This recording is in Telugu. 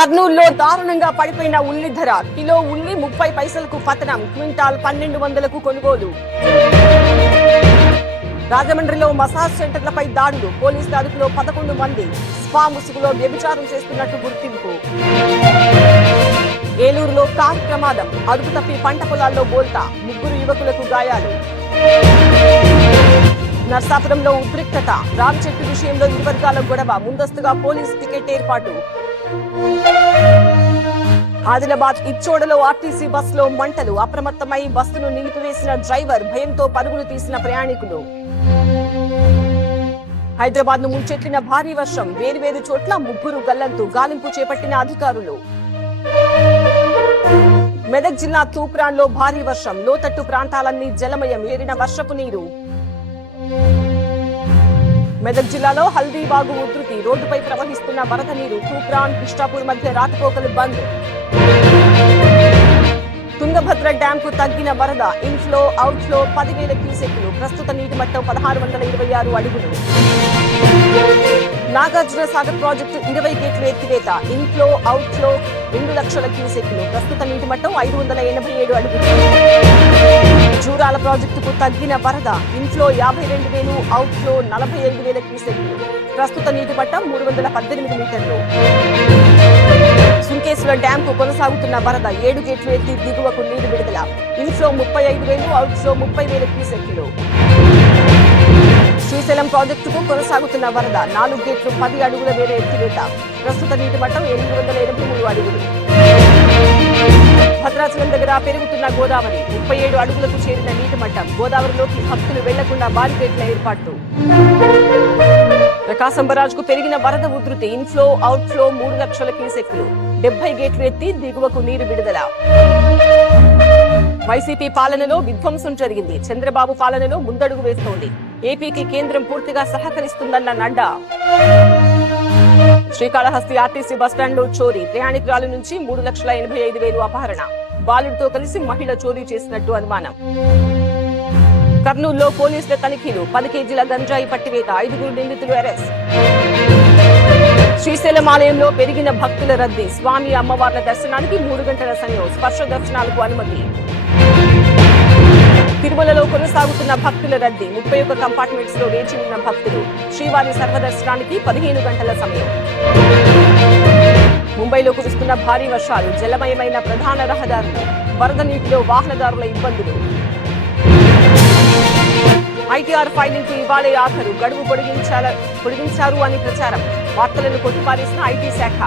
కర్నూలులో దారుణంగా పడిపోయిన ఉల్లి ధర. కిలో ఉల్లి 30 పైసలకు పతనం. క్వింటాల్ 1200కు కొనుగోలు. రాజమండ్రిలో మసాజ్ సెంటర్లపై దాడులు. పోలీసుల అదుపులో 11 మంది. స్పా ముసుగులో వ్యభిచారం చేస్తున్నట్టు గుర్తింపు. ఏలూరులో కారు ప్రమాదం. అదుపు తప్పి పంట పొలాల్లో బోల్తా. 3 యువకులకు గాయాలు. నర్సాపురంలో ఉద్రిక్తత. రామ్ చెట్టు విషయంలో ఇరు వర్గాల గొడవ. ముందస్తుగా పోలీస్ టికెట్ ఏర్పాటు. ఆదిలాబాద్ ఇచ్చోడలో ఆర్టీసీ బస్సులో మంటలు. అప్రమత్తమై బస్సును నిలిపివేసిన డ్రైవర్. భయంతో పరుగులు తీసిన ప్రయాణికులు. హైదరాబాద్ ను ముంచెత్తిన భారీ వర్షం. వేర్వేరు చోట్ల 3 గల్లంతు. గాలింపు చేపట్టిన అధికారులు. మెదక్ జిల్లా తూప్రాన్లో భారీ వర్షం. లోతట్టు ప్రాంతాలన్నీ జలమయం. ఏరిన వర్షపు నీరు. మెదక్ జిల్లాలో హల్దీబాగు ఉధృతి. రోడ్డుపై ప్రవహిస్తున్న వరద నీరు. తూప్రాన్ కృష్ణాపూర్ మధ్య రాకపోకలు బంద్. తుంగభద్ర డ్యాం కు తగ్గిన వరద. Inflow outflow 10,000 క్యూసెక్లు. ప్రస్తుత నీటి మట్టం 1626 అడుగులు. నాగార్జున సాగర్ ప్రాజెక్టు 20 గేట్లు ఎత్తివేత. ఇన్ఫ్లో అవుట్ఫ్లో 2 లక్షల క్యూసెక్లు. ప్రస్తుత నీటి మట్టం 587 అడుగులు. జూరాల ప్రాజెక్టుకు తగ్గిన వరద. Inflow 52,000, outflow 45,000 క్యూసెక్లు. ప్రస్తుత నీటి మట్టం 318 మీటర్లు. సుంకేసుల డ్యాం కు కొనసాగుతున్న వరద. 7 గేట్లు ఎత్తి దిగువకు నీరు విడుదల. Inflow 35,000, outflow 30,000 క్యూసెక్లు. శ్రీశైలం ప్రాజెక్టుకు కొనసాగుతున్న వరద. 4 గేట్లు 10 అడుగుల వేరే ఎత్తివేత. ప్రస్తుత నీటి మట్టం 883 అడుగులు. భద్రాచలం దగ్గర పెరుగుతున్న గోదావరి. 37 అడుగులకు చేరిన నీటి మట్టం. గోదావరిలోకి భక్తులు వెళ్లకుండా బారికేడ్ల ఏర్పాట్లు. ప్రకాశం బరాజ్కు పెరిగిన వరద ఉధృతి. ఇన్ఫ్లో అవుట్ఫ్లో 3 లక్షల క్యూసెక్లు. 70 గేట్లు ఎత్తి దిగువకు నీరు విడుదల. వైసీపీ పాలనలో విధ్వంసం జరిగింది. చంద్రబాబు పాలనలో ముందడుగు వేస్తోంది. ఏపీకి కేంద్రం పూర్తిగా సహకరిస్తుందన్న నడ్డా. శ్రీకాళహస్తి ఆర్టీసీ బస్టాండ్లో చోరీ. ప్రయాణికురాలు నుంచి 3,85,000 అపహరణ. బాలుడితో కలిసి మహిళ చోరీ చేసినట్టు అనుమానం. కర్నూలులో పోలీసుల తనిఖీలు. 10 కేజీల గంజాయి పట్టివేత. 5 నిందితులు అరెస్ట్. శ్రీశైలం ఆలయంలో పెరిగిన భక్తుల రద్దీ. స్వామి అమ్మవార్ల దర్శనానికి 3 గంటల సమయం. స్పర్శ దర్శనాలకు అనుమతి. తిరుమలలో కొనసాగుతున్న భక్తుల రద్దీ. 31 కంపార్ట్మెంట్స్ లో వేచి ఉన్న భక్తులు. శ్రీవారి సర్వదర్శనానికి 15 గంటల సమయం. ముంబైలో కురుస్తున్న భారీ వర్షాలు. జలమయమైన ప్రధాన రహదారులు. వరద నీటిలో వాహనదారుల ఇబ్బందులు. ఐటీఆర్ ఫైలింగ్ కు ఇవాళే ఆఖరు. గడువు పొడిగించారు అని ప్రచారం. వార్తలను కొట్టిపారేసిన ఐటీ శాఖ.